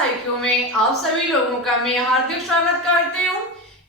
साइक्यू में आप सभी लोगों का मैं हार्दिक स्वागत करती हूँ।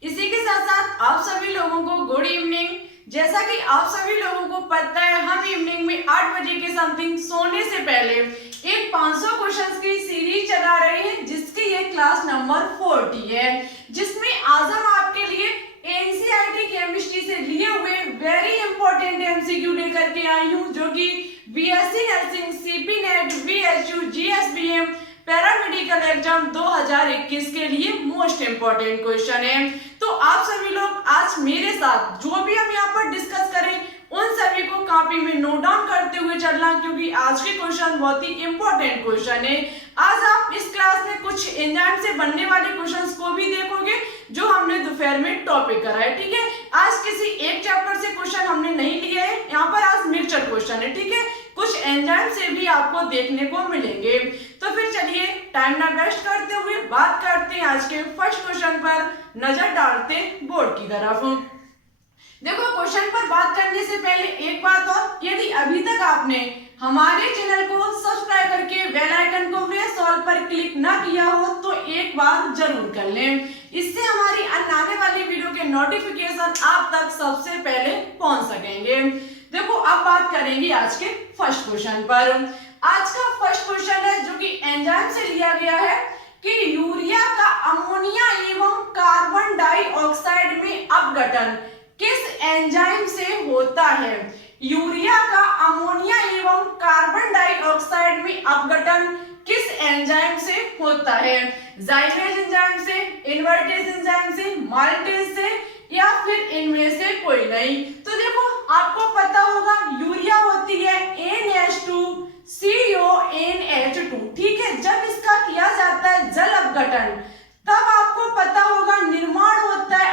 इसी के साथ साथ आप सभी लोगों को गुड इवनिंग। जैसा कि आप सभी लोगों को पता है, हम इवनिंग में 8 बजे के समथिंग सोने से पहले एक 500 क्वेश्चंस की सीरीज चला रहे हैं, जिसकी ये क्लास नंबर 40 है, जिसमें आज हम आपके लिए एनसीईआरटी केमिस्ट्री से लिए हुए वेरी इंपॉर्टेंट एमसीक्यू लेकर के आई हूँ, जो कि BSc nursing, CP NET, BHU, GSBM, paramedical exam 2021 के लिए मोस्ट इंपॉर्टेंट क्वेश्चन है। तो आप सभी लोग आज मेरे साथ जो भी हम यहाँ पर डिस्कस करें उन सभी को कॉपी में नोट डाउन करते हुए चलना, क्योंकि आज के क्वेश्चन बहुत ही इंपॉर्टेंट क्वेश्चन है। आज आप इस क्लास में कुछ एंजाइम से बनने वाले क्वेश्चंस को भी देखोगे जो हमने दोपहर में टॉपिक करा है, ठीक है। आज किसी एक चैप्टर से क्वेश्चन हमने नहीं लिया है, यहाँ पर आज मिक्सचर क्वेश्चन है, ठीक है। कुछ एंजाइम से भी आपको देखने को मिलेंगे। तो फिर चलिए टाइम ना वेस्ट करते हुए बात करते हैं आज के फर्स्ट क्वेश्चन पर, नजर डालते बोर्ड की तरफ। देखो, क्वेश्चन पर बात करने से पहले एक बात और, यदि अभी तक आपने हमारे चैनल को सब्सक्राइब करके बेल आइकन को प्रेस ऑल पर क्लिक ना किया हो तो एक बार जरूर कर लें। इससे हमारी आने वाली वीडियो के नोटिफिकेशन आप तक सबसे पहले पहुंच सकेंगे। देखो, अब बात करेंगे आज के फर्स्ट क्वेश्चन पर। आज का फर्स्ट क्वेश्चन है जो कि एंजाइम से लिया गया है कि यूरिया का अमोनिया एवं कार्बन डाइऑक्साइड में अपघटन किस एंजाइम से होता है। यूरिया का अमोनिया एवं कार्बन डाइऑक्साइड में अपघटन किस एंजाइम से होता है। जाइमेज एंजाइम से, इन्वर्टेज एंजाइम से, माल्टेज से, या फिर इनमें से कोई नहीं। तो देखो, आपको पता होगा यूरिया होती है NH2CONH2, ठीक है। जब इसका किया जाता है जल अपघटन, तब आपको पता होगा निर्माण होता है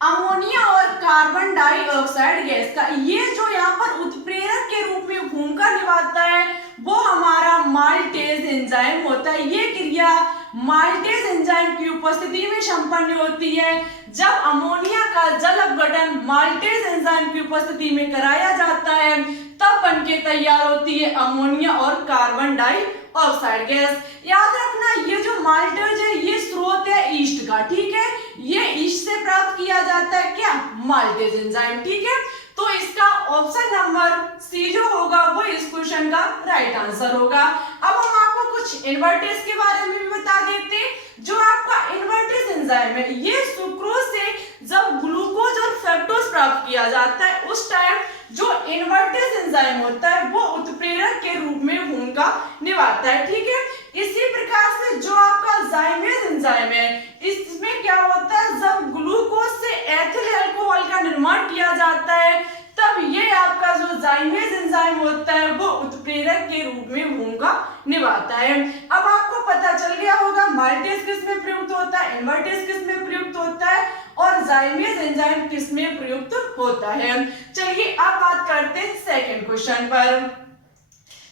अमोनिया और कार्बन डाइऑक्साइड गैस का। ये जो यहाँ पर उत्प्रेरक के रूप में भूमिका निभाता है वो हमारा माल्टेज एंजाइम होता है। ये क्रिया माल्टेज एंजाइम की उपस्थिति में संपन्न होती है। जब अमोनिया का जल अपघटन माल्टेज एंजाइम की उपस्थिति में कराया जाता है, तब बनके तैयार होती है अमोनिया और कार्बन डाइऑक्साइड गैस। याद रखना, ये जो माल्टेज है ये स्रोत है ईस्ट का, ठीक है। ये ईस्ट से प्राप्त किया जाता है क्या, माल्टेज एंजाइम, ठीक है। तो इसका ऑप्शन नंबर सी जो होगा वो इस क्वेश्चन का राइट आंसर होगा। अब हम आपको कुछ इन्वर्टेज के बारे में भी बता देते हैं। जो आपका इन्वर्टेज एंजाइम है, ये सुक्रोज से जब ग्लूकोज और फ्रक्टोज प्राप्त किया जाता है, उस टाइम जो इन्वर्टेज एंजाइम होता है वो उत्प्रेरक के रूप में भूमिका निभाता है, ठीक है। इसी प्रकार से जो आपका जाइमेज एंजाइम है, इसमें क्या होता है, जब ग्लूकोज से एथिल अल्कोहल का निर्माण किया जाता है, तब ये आपका जो जाइमेज एंजाइम होता है वो उत्प्रेरक के रूप में भूमिका निभाता है। अब आपको पता चल गया होगा माल्टेज किस में प्रयुक्त होता है, इन्वर्टेज किस में प्रयुक्त होता है और जाइमेज एंजाइम किस में प्रयुक्त होता है। चलिए अब बात करते हैं सेकंड क्वेश्चन पर।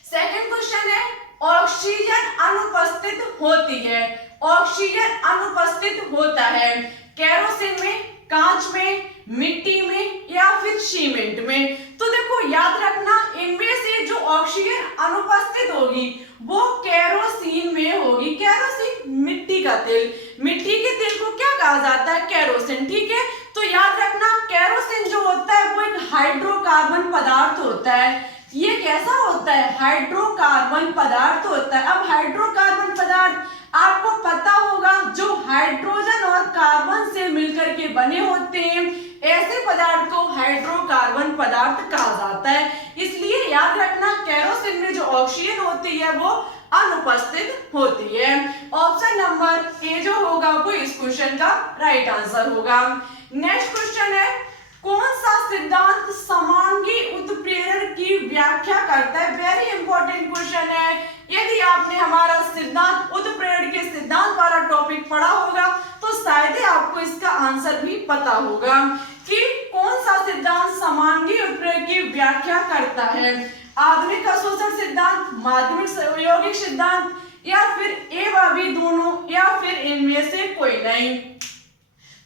सेकंड क्वेश्चन है, ऑक्सीजन अनुपस्थित होती है। ऑक्सीजन अनुपस्थित होता है केरोसिन में, कांच में, मिट्टी में या फिर सीमेंट में। तो देखो, याद रखना, इनमें से जो ऑक्सीजन अनुपस्थित होगी वो केरोसिन में होगी। केरोसिन मिट्टी का तेल, मिट्टी के तेल को क्या कहा जाता है, केरोसिन, ठीक है। तो याद रखना, केरोसिन जो होता है वो एक हाइड्रोकार्बन पदार्थ होता है। ये कैसा होता है, हाइड्रोकार्बन पदार्थ होता है। अब हाइड्रोकार्बन पदार्थ आपको पता होगा जो हाइड्रोजन और कार्बन से मिलकर के बने होते हैं, ऐसे पदार्थ को हाइड्रोकार्बन पदार्थ कहा जाता है। इसलिए याद रखना, केरोसिन में जो ऑक्सीजन होती है वो अनुपस्थित होती है। ऑप्शन नंबर ए जो होगा वो इस क्वेश्चन का राइट आंसर होगा। नेक्स्ट क्वेश्चन है, कौन सा सिद्धांत समांगी उत्प्रेरण की व्याख्या करता है। वेरी इंपॉर्टेंट क्वेश्चन है। यदि आपने हमारा सिद्धांत उत्प्रेरण के सिद्धांत वाला टॉपिक पढ़ा होगा तो शायद आपको इसका आंसर भी पता होगा कि कौन सा सिद्धांत समांगी उत्प्रेरण की व्याख्या करता है। आधुनिक अवशोषण सिद्धांत, माध्यमिक यौगिक सिद्धांत, या फिर ए व बी दोनों, या फिर इनमें से कोई नहीं।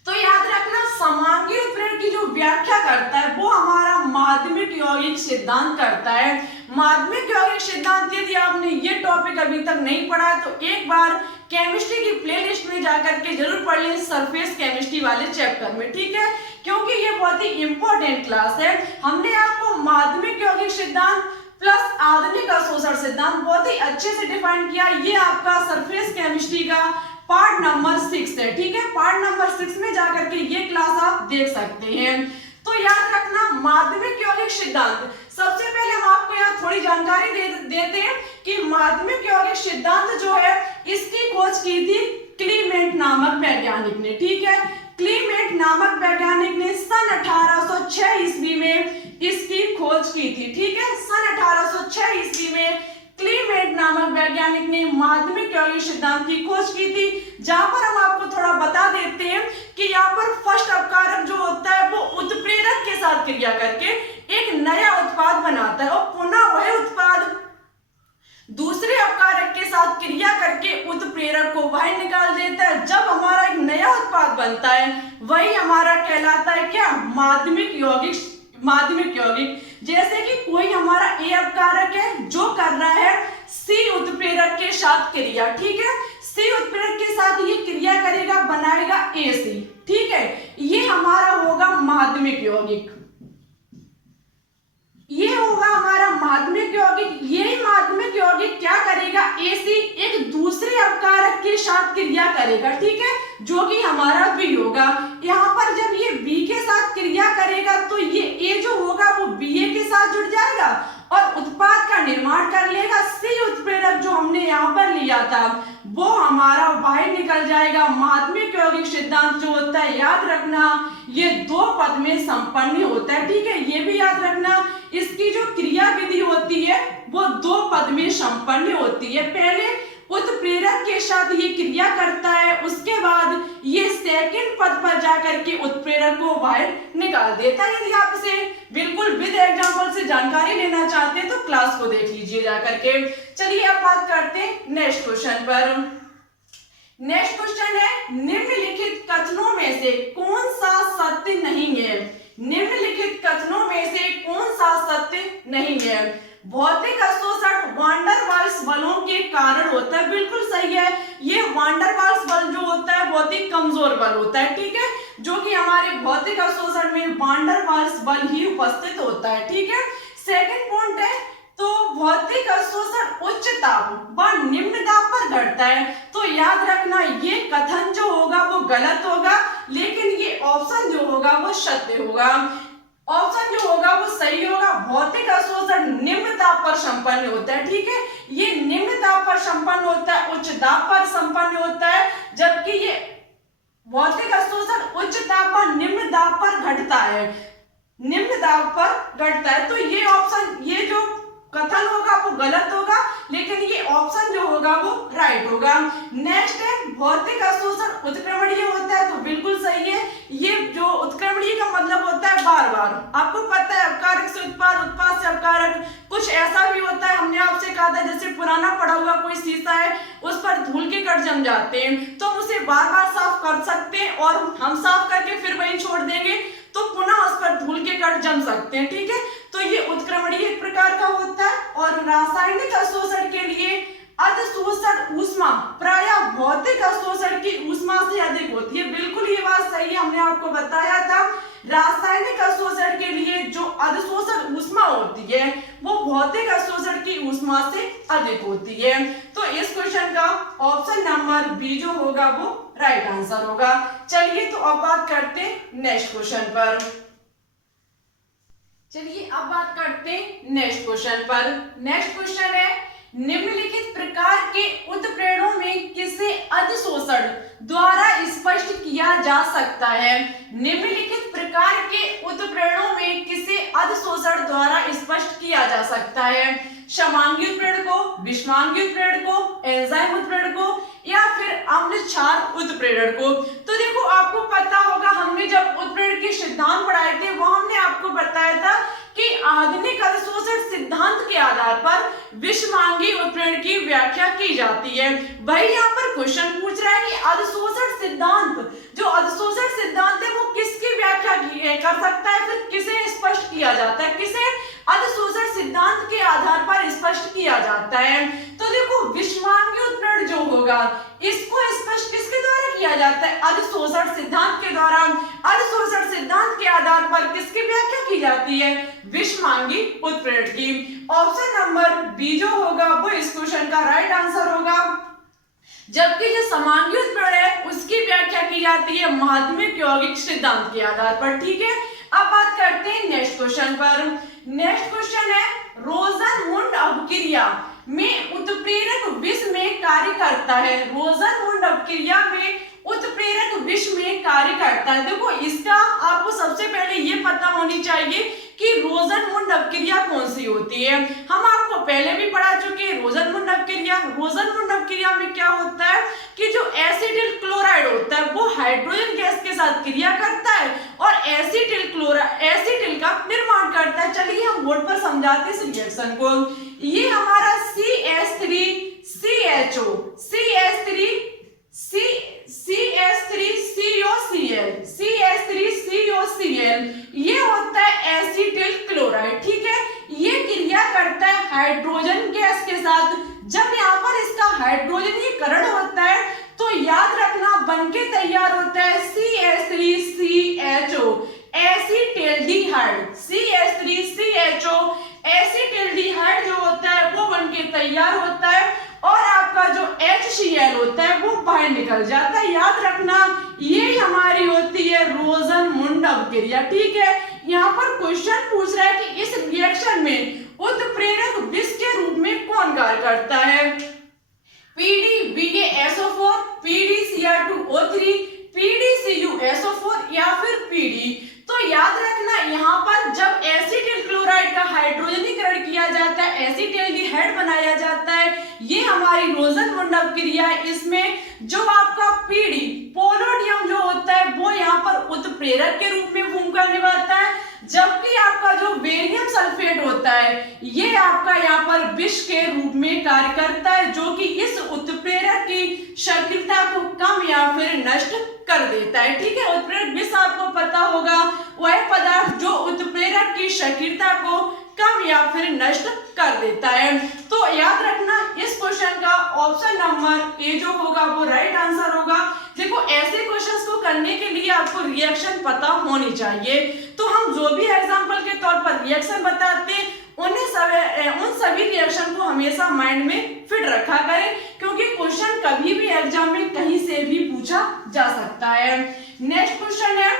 तो याद रखना, समांगी उत्प्रेरक की जो व्याख्या करता है वो हमारा माध्यमिक यौगिक सिद्धांत करता है। माध्यमिक यौगिक सिद्धांत यदि आपने ये टॉपिक अभी तक नहीं पढ़ा है तो एक बार केमिस्ट्री की प्लेलिस्ट में जाकर के जरूर पढ़ लें, सरफेस केमिस्ट्री वाले चैप्टर में, ठीक है, क्योंकि ये बहुत ही इंपॉर्टेंट क्लास है। हमने आपको माध्यमिक यौगिक सिद्धांत प्लस आधुनिक अवशोषण सिद्धांत बहुत ही अच्छे से डिफाइन किया। ये आपका सरफेस केमिस्ट्री का पार्ट नंबर 6 है, ठीक है। पार्ट नंबर 6 में जाकर के ये क्लास आप देख सकते हैं। तो याद रखना माध्यमिक यौगिक सिद्धांत, सबसे पहले हम आपको यहाँ थोड़ी जानकारी देते हैं कि माध्यमिक यौगिक सिद्धांत जो है इसकी खोज की थी क्लीमेंट नामक वैज्ञानिक ने, ठीक है। क्लीमेंट नामक वैज्ञानिक ने सन 1806 ईस्वी में इसकी खोज की थी, ठीक है। सन 1806 ईस्वी में क्लीमेंट नामक वैज्ञानिक ने माध्यमिक यौगिक सिद्धांत की खोज की थी, जहां पर हम आपको थोड़ा बता देते हैं कि यहाँ पर फर्स्ट अपकारक जो होता है वो उत्प्रेरक के साथ क्रिया करके एक नया उत्पाद बनाता है और पुनः वही उत्पाद दूसरे अपकारक के साथ क्रिया करके उत्प्रेरक को बाहर निकाल देता है। जब हमारा एक नया उत्पाद बनता है वही हमारा कहलाता है क्या, माध्यमिक यौगिक। माध्यमिक यौगिक जैसे कि कोई हमारा ए अपकारक है जो कर रहा है सी उत्प्रेरक के साथ क्रिया, ठीक है। सी उत्प्रेरक के साथ ये क्रिया करेगा, बनाएगा AC, ठीक है। ये हमारा होगा माध्यमिक यौगिक, ये होगा हमारा माध्यमिक यौगिक। यही माध्यमिक यौगिक क्या करेगा, AC एक दूसरे अपकारक के साथ क्रिया करेगा, ठीक है, जो कि हमारा B होगा। यहाँ पर जब ये B के साथ क्रिया करेगा तो ये A जो होगा वो BA के साथ जुड़ जाएगा और उत्पाद का निर्माण कर लेगा। C उत्प्रेरक जो हमने यहाँ पर लिया था वो हमारा बाहर निकल जाएगा। माध्यमिक यौगिक सिद्धांत जो होता है याद रखना ये 2 पद में संपन्न होता है, ठीक है। ये भी याद रखना इसकी जो क्रिया विधि होती है वो 2 पद में संपन्न होती है। पहले उत्प्रेरक के साथ ये क्रिया करता है, उसके बाद ये सेकंड पद पर जाकर के उत्प्रेरक को बाहर निकाल देता है। यदि आप इसे बिल्कुल विद एग्जांपल से जानकारी लेना चाहते हैं तो क्लास को देख लीजिए जाकर के। चलिए अब बात करते हैं नेक्स्ट क्वेश्चन पर। नेक्स्ट क्वेश्चन है निम्नलिखित कथनों में से कौन सा सत्य नहीं है। निम्नलिखित कथनों में से कौन सा सत्य नहीं है। भौतिक अवशोषण वांडर वाल्स बलों के कारण होता है, बिल्कुल सही है। ये वांडर वाल्स बल जो होता है बहुत ही कमजोर बल होता है, ठीक है, जो कि हमारे भौतिक अवशोषण में वांडर वाल्स बल ही उपस्थित होता है, ठीक है। सेकंड पॉइंट है तो भौतिक अवशोषण उच्च दाब व निम्न दाब पर घटता है। तो याद रखना ये कथन जो होगा वो गलत होगा, लेकिन ये ऑप्शन जो होगा वो सत्य होगा। ऑप्शन जो होगा वो सही होगा। भौतिक अवशोषण निम्न दाब पर संपन्न होता है, ठीक है। ये निम्न दाब पर संपन्न होता है, उच्च दाब पर संपन्न होता है, जबकि ये भौतिक अवशोषण उच्च दाब पर निम्न दाब पर घटता है, निम्न दाब पर घटता है। तो ये ऑप्शन, ये जो कथन होगा वो गलत होगा, लेकिन ये ऑप्शन जो होगा वो राइट होगा। नेक्स्ट है भौतिक अवशोषण उत्क्रमणीय होता है, तो बिल्कुल सही है। ये जो उत्क्रमणीय का मतलब होता है बार बार, आपको पता है अपकारक से उत्पाद, उत्पाद से अपकारक, कुछ ऐसा भी होता है। हमने आपसे कहा था जैसे पुराना पड़ा हुआ कोई शीशा है उस पर धूल के कण जम जाते हैं, तो हम उसे बार बार साफ कर सकते हैं और हम साफ करके फिर वहीं छोड़ देंगे तो पुनः उस पर धूल के कण जम सकते हैं, ठीक है। तो ये उत्क्रमणीय एक प्रकार का होता है। और रासायनिक अवशोषण के लिए अधिशोषण ऊष्मा प्रायः भौतिक अवशोषण की ऊष्मा से अधिक होती है, बिल्कुल ये बात सही है। हमने आपको बताया था रासायनिक अवशोषण के लिए जो अधिशोषण ऊष्मा होती है वो भौतिक अवशोषण की ऊष्मा से अधिक होती है। तो इस क्वेश्चन का ऑप्शन नंबर बी जो होगा वो राइट आंसर होगा। चलिए तो अब बात करते हैं नेक्स्ट क्वेश्चन पर। चलिए अब बात करते हैं नेक्स्ट क्वेश्चन पर। नेक्स्ट क्वेश्चन है निम्नलिखित प्रकार के उत्प्रेरणों में किसे अधिशोषण द्वारा स्पष्ट किया जा सकता है। निम्नलिखित प्रकार के उत्प्रेरणों में किसे अधिशोषण द्वारा स्पष्ट किया जा सकता है। समांगी उत्प्रेरण को, विषमांगी उत्प्रेरण को, एंजाइम उत्प्रेरण को या फिर अम्ल क्षार उत्प्रेरण को। तो देखो आपको पता होगा हमने जब उत्प्रेरण के सिद्धांत पढ़ाए थे वो हमने आपको बताया था कि आधुनिक अधिशोषण सिद्धांत के आधार पर विषमांगी उत्प्रेरण की व्याख्या की जाती है। वही यहाँ पर क्वेश्चन पूछ रहा है कि अधिशोषण सिद्धांत, जो अधिशोषण सिद्धांत है वो किसकी कर सकता है, फिर किसे स्पष्ट किया जाता है, किसे अधिशोषण सिद्धांत के आधार पर स्पष्ट किया जाता है। तो देखो विषमांगी उत्प्रेरण जो होगा इसको स्पष्ट किसके द्वारा किया जाता है, अधिशोषण सिद्धांत के द्वारा। अधिशोषण सिद्धांत के आधार पर किसकी व्याख्या की जाती है, विषमांगी उत्प्रेरण की। ऑप्शन नंबर बी जो होगा वो इस क्वेश्चन का राइट आंसर होगा। जबकि जो समांगी उत्प्रेरण है उसकी व्याख्या की जाती है माध्यमिक यौगिक सिद्धांत के आधार पर। ठीक है, अब बात करते हैं नेक्स्ट क्वेश्चन पर। नेक्स्ट क्वेश्चन है रोजन-मुंड अपक्रिया में उत्प्रेरक विष में कार्य करता है। रोजन-मुंड अपक्रिया में उत्प्रेरक विष में कार्य करता है। देखो इसका आपको सबसे पहले ये पता होनी चाहिए कि रोजन-मुंड अपक्रिया कौन सी होती है। हम आपको पहले भी पढ़ा चुके हैं रोजन-मुंड अपक्रिया। रोजन-मुंड अपक्रिया में क्या होता है कि जो एसिटिल क्लोराइड होता है वो हाइड्रोजन गैस के साथ क्रिया करता है और एसिटिल का निर्माण करता है। चलिए हम बोर्ड पर समझाते हैं इस रिएक्शन को। ये हमारा CH3COCl ये होता है एसिटिल क्लोराइड। ठीक है, ये क्रिया करता है हाइड्रोजन गैस के साथ। जब यहाँ पर इसका हाइड्रोजनीकरण होता है तो याद रखना बनके तैयार होता है CH3CHO एसिटिल्डिहाइड। CH3CHO एसिटिल्डिहाइड जो होता है वो बनके तैयार होता है और आपका जो HCl होता है वो बाहर निकल जाता है। याद रखना ये हमारी होती है रोजन-मुंड अपक्रिया। ठीक है, यहाँ पर क्वेश्चन पूछ रहा है कि इस रिएक्शन में उत्प्रेरक विष के रूप में कौन कार्य करता है, PDBaSO4, PDCl2O3, PDCuSO4 या फिर PD। तो याद रखना यहाँ पर जब एसिटिल क्लोराइड का हाइड्रोजनीकरण किया जाता है, एसिटिल्डिहाइड बनाया जाता है, ये हमारी रोजन-मुंड अपक्रिया है। इसमें जो आपका पीडी पोलोडियम जो होता है वो यहाँ पर उत्प्रेरक के रूप में भूमिका निभाता है, जबकि आपका जो बेरियम सल्फेट होता है ये आपका यहाँ पर विष के रूप में कार्य करता है, जो कि इस उत्प्रेरक की सक्रियता को कम या फिर नष्ट कर देता है। ठीक है, उत्प्रेरक विष आपको पता होगा वह पदार्थ जो उत्प्रेरक की सक्रियता को कम या फिर नष्ट कर देता है। तो याद रखना इस क्वेश्चन का ऑप्शन नंबर ए जो होगा वो राइट आंसर होगा। देखो ऐसे क्वेश्चंस को करने के लिए आपको रिएक्शन पता होनी चाहिए। तो हम जो भी एग्जांपल के तौर पर रिएक्शन बताते हैं उन सभी रिएक्शन को हमेशा माइंड में फिट रखा करें, क्योंकि क्वेश्चन कभी भी एग्जाम में कहीं से भी पूछा जा सकता है। नेक्स्ट क्वेश्चन है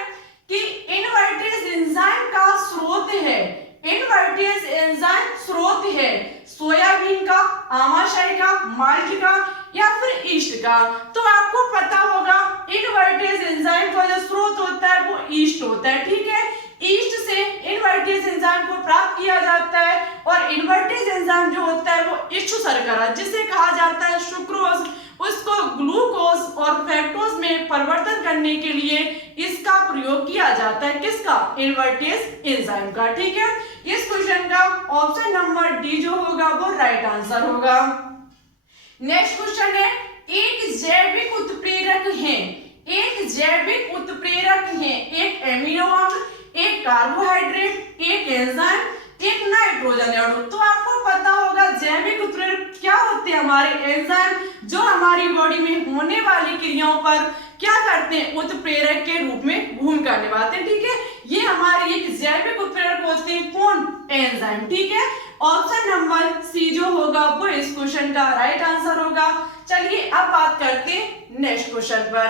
कि इनवर्टेज एंजाइम का स्रोत है। इनवर्टेज एंजाइम स्रोत है सोयाबीन का, आमाशय का, माल्ट का या फिर ईस्ट का। तो आपको पता होगा इनवर्टेज एंजाइम का जो स्रोत होता है वो ईस्ट होता है। ठीक है, ईस्ट से इनवर्टेज एंजाइम को प्राप्त किया जाता है और इनवर्टेज एंजाइम जो होता है वो इच्छु शर्करा जिसे कहा जाता है सुक्रोज, उसको ग्लूकोज और फ्रक्टोज में परिवर्तन करने के लिए इसका प्रयोग किया जाता है। किसका, इनवर्टेज एंजाइम का। ठीक है, इस क्वेश्चन का ऑप्शन नंबर डी जो होगा वो राइट आंसर होगा। नेक्स्ट क्वेश्चन है एक जैविक उत्प्रेरक है, एक जैविक उत्प्रेरक है, एक एमिनो अम्ल, एक कार्बोहाइड्रेट, एक एंजाइम, एक नाइट्रोजन अणु। तो आपको पता होगा जैविक उत्प्रेरक क्या होते हैं, हमारे एंजाइम जो हमारी बॉडी में होने वाली क्रियाओं पर क्या करते हैं, उत्प्रेरक के रूप में भूमिका निभाते हैं। ठीक है, ये हमारे एक जैविक उत्प्रेरक होते हैं, कौन, एंजाइम। ठीक है, ऑप्शन नंबर सी जो होगा वो इस क्वेश्चन का राइट आंसर होगा। चलिए अब बात करते हैं नेक्स्ट क्वेश्चन पर।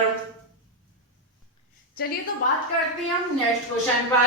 चलिए तो बात करते हैं हम नेक्स्ट क्वेश्चन पर।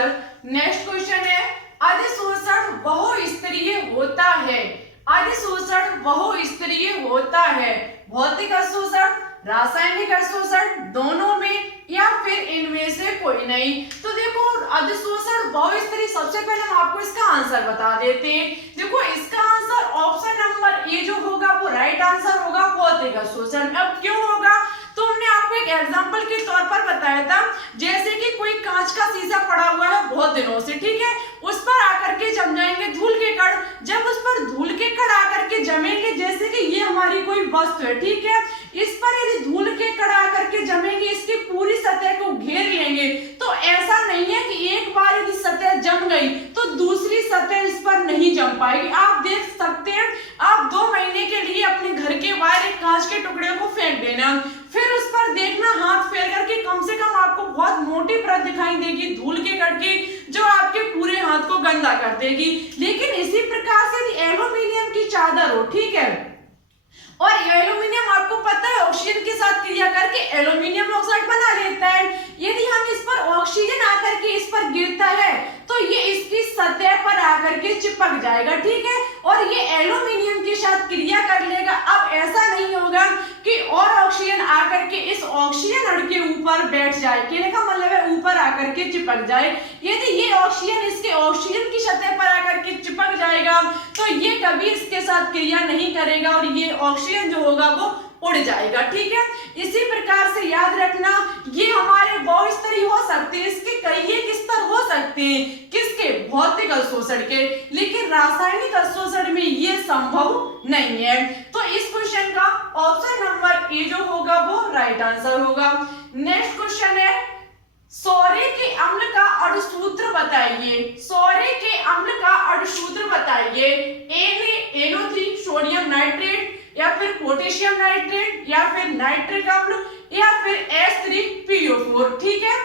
नेक्स्ट क्वेश्चन है अधिशोषण बहुस्तरीय होता है। अधिशोषण बहुस्तरीय होता है, भौतिक अवशोषण, रासायनिक अवशोषण, दोनों में या फिर इनमें से कोई नहीं। तो देखो अधिशोषण बहुस्तरीय, सबसे पहले हम आपको इसका आंसर बता देते हैं। देखो इसका आंसर ऑप्शन नंबर ए जो होगा वो राइट आंसर होगा, भौतिक अवशोषण। अब क्यों होगा, तो हमने आपको एक एग्जांपल के तौर पर बताया था, जैसे कि कोई कांच का शीशा पड़ा हुआ है बहुत दिनों से, ठीक है, उस पर आकर के जम जाएंगे धूल के कण। जब उस पर धूल के कण आकर के जमेंगे, जैसे कि ये हमारी कोई वस्तु है, ठीक है, इस पर यदि धूल के कण आकर के जमेंगे, इसकी पूरी सतह को घेर लेंगे, तो ऐसा नहीं है कि एक परत दिखाई देगी धूल के कण की, जो आपके पूरे हाथ को गंदा कर देगी। लेकिन इसी प्रकार से यदि एल्यूमिनियम की चादर हो, ठीक है, और एल्यूमिनियम आपको पता है ऑक्सीजन के साथ क्रिया करके एल्यूमिनियम ऑक्साइड बना लेता है। यदि हम इस पर ऑक्सीजन आकर के इस पर गिरता है तो ये इसकी सतह पर आकर के चिपक जाएगा, ठीक है, और ये एल्यूमिनियम के साथ क्रिया कर लेगा। अब ऐसा नहीं होगा कि और ऑक्सीजन आकर के इस ऑक्सीजन अणु के ऊपर बैठ जाए, कहने का मतलब है ऊपर आकर के चिपक जाए। यदि ये ऑक्सीजन इसके ऑक्सीजन की सतह पर आकर के चिपक जाएगा तो ये कभी इसके साथ क्रिया नहीं करेगा और ये ऑक्सीजन जो होगा वो उड़ जाएगा, ठीक है। इसी प्रकार से याद रखना ये हमारे बहुस्तरीय हो सकते हैं, इसके कई एक स्तर हो सकते हैं, किसके, भौतिक अवशोषण के, लेकिन रासायनिक अवशोषण में ये संभव नहीं है। तो इस क्वेश्चन का ऑप्शन नंबर ए जो होगा वो राइट आंसर होगा। नेक्स्ट क्वेश्चन है सौर्य के अम्ल का अणुसूत्र बताइए। सौर्य के अम्ल का अणुसूत्र बताइए। NaNO3 सोडियम नाइट्रेट, या फिर पोटेशियम नाइट्रेट, या फिर नाइट्रिक अम्ल, या फिर H3PO4, ठीक है।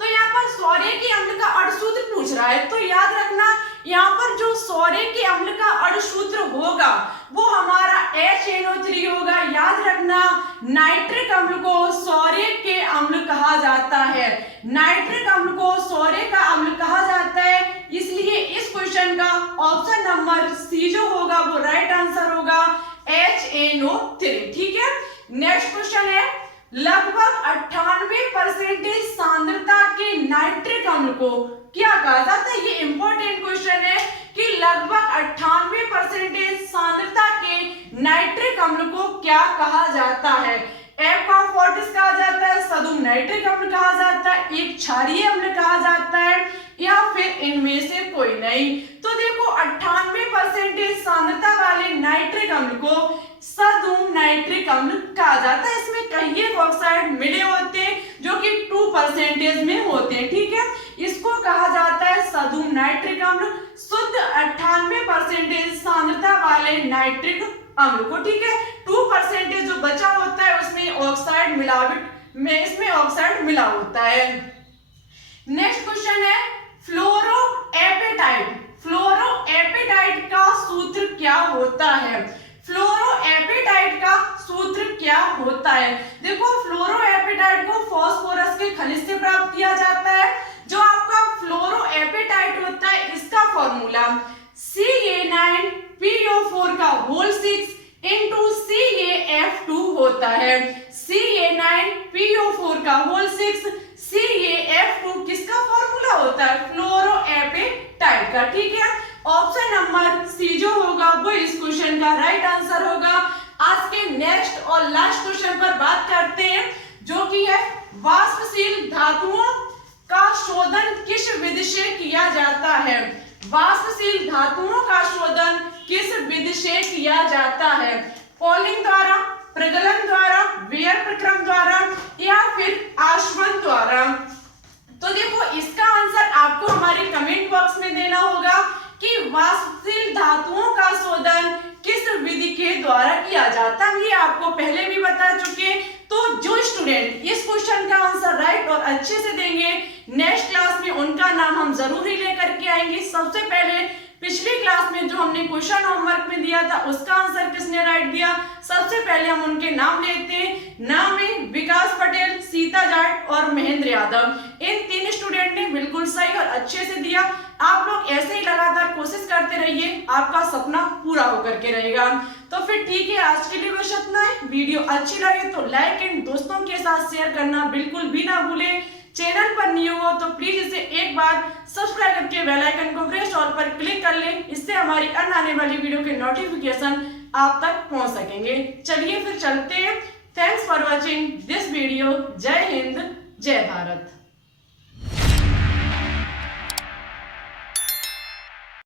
तो यहाँ पर सौर्य के अम्ल का अणुसूत्र पूछ रहा है, तो याद रखना यहाँ पर जो सौर्य के अम्ल का अणुसूत्र होगा वो हमारा HNO3 होगा। याद रखना नाइट्रिक अम्ल को सौर्य के अम्ल कहा जाता है, नाइट्रिक अम्ल को सौर्य का अम्ल कहा जाता है, इसलिए इस क्वेश्चन का ऑप्शन नंबर सी जो होगा वो राइट आंसर होगा, HNO3, ठीक है। नेक्स्ट क्वेश्चन है लगभग 98% सांद्रता के नाइट्रिक अम्ल को क्या कहा जाता है। ये इंपॉर्टेंट क्वेश्चन है कि लगभग 98% सांद्रता के नाइट्रिक अम्ल को क्या कहा जाता है। F कहा जाता है, सदुम नाइट्रिक अम्ल कहा जाता है, एक क्षारीय अम्ल कहा जाता है, या फिर इनमें से कोई नहीं। तो देखो 98% सांद्रता वाले नाइट्रिक अम्ल को सदुम नाइट्रिक अम्ल कहा जाता है। इसमें कई ऑक्साइड मिले होते हैं जो कि 2% में होते हैं, ठीक है, इसको कहा जाता है सदुम नाइट्रिक अम्ल। शुद्ध 98% सांद्रता वाले नाइट्रिक अम्ल को, ठीक है, 2% जो बचा होता है उसमें ऑक्साइड मिलावट में इसमें ऑक्साइड मिला होता है। नेक्स्ट क्वेश्चन है फ्लोरोएपेटाइट। फ्लोरोएपेटाइट का सूत्र क्या होता है। फ्लोरोएपेटाइट का सूत्र क्या होता है। देखो फ्लोरोएपेटाइट को फास्फोरस के खनिज से प्राप्त किया जाता है। जो आपका फ्लोरोएपेटाइट होता है इसका फॉर्मूला Ca9PO4 का होल 6 इंटू CaF2 होता है। Ca9PO4 का होल 6 CaF2 किसका फॉर्मूला होता है, फ्लोरोएपेटाइट का, ठीक है। ऑप्शन नंबर सी जो होगा वो इस क्वेश्चन का राइट आंसर होगा। आज के नेक्स्ट और लास्ट क्वेश्चन पर बात करते हैं जो कि है वाष्पशील धातुओं का शोधन किस विधि से किया जाता है। वाष्पशील धातुओं का शोधन किस विधि से किया जाता है, पॉलिंग द्वारा, प्रगलन द्वारा, वेयर प्रक्रम द्वारा, या फिर आसवन द्वारा। तो देखो इसका आंसर आपको हमारे कमेंट बॉक्स में देना होगा कि वाष्पशील धातुओं का शोधन किस विधि के द्वारा किया जाता है। ये आपको पहले भी बता चुके। तो जो स्टूडेंट इस क्वेश्चन का आंसर राइट और अच्छे से देंगे नेक्स्ट क्लास में उनका नाम हम जरूर ही लेकर के आएंगे। सबसे पहले पिछली क्लास में जो हमने क्वेश्चन होमवर्क में दिया था उसका आंसर किसने राइट दिया, सबसे पहले हम उनके नाम लेते हैं। नाम है विकास पटेल, सीता जाट और महेंद्र यादव। इन 3 स्टूडेंट ने बिल्कुल सही और अच्छे से दिया। आप लोग ऐसे ही लगातार कोशिश करते रहिए, आपका सपना पूरा होकर के रहेगा। तो फिर ठीक है, आज के लिए बस इतना है। वीडियो अच्छी लगे तो लाइक एंड दोस्तों के साथ शेयर करना बिल्कुल भी ना भूलें। चैनल पर न्यू हो तो प्लीज इसे एक बार सब्सक्राइब करके बेल आइकन को प्रेस ऑल पर क्लिक कर लें। इससे हमारी अन्य आने वाली वीडियो के नोटिफिकेशन आप तक पहुंच सकेंगे। चलिए फिर चलते हैं। Thanks for watching this video. जय हिंद, जय भारत।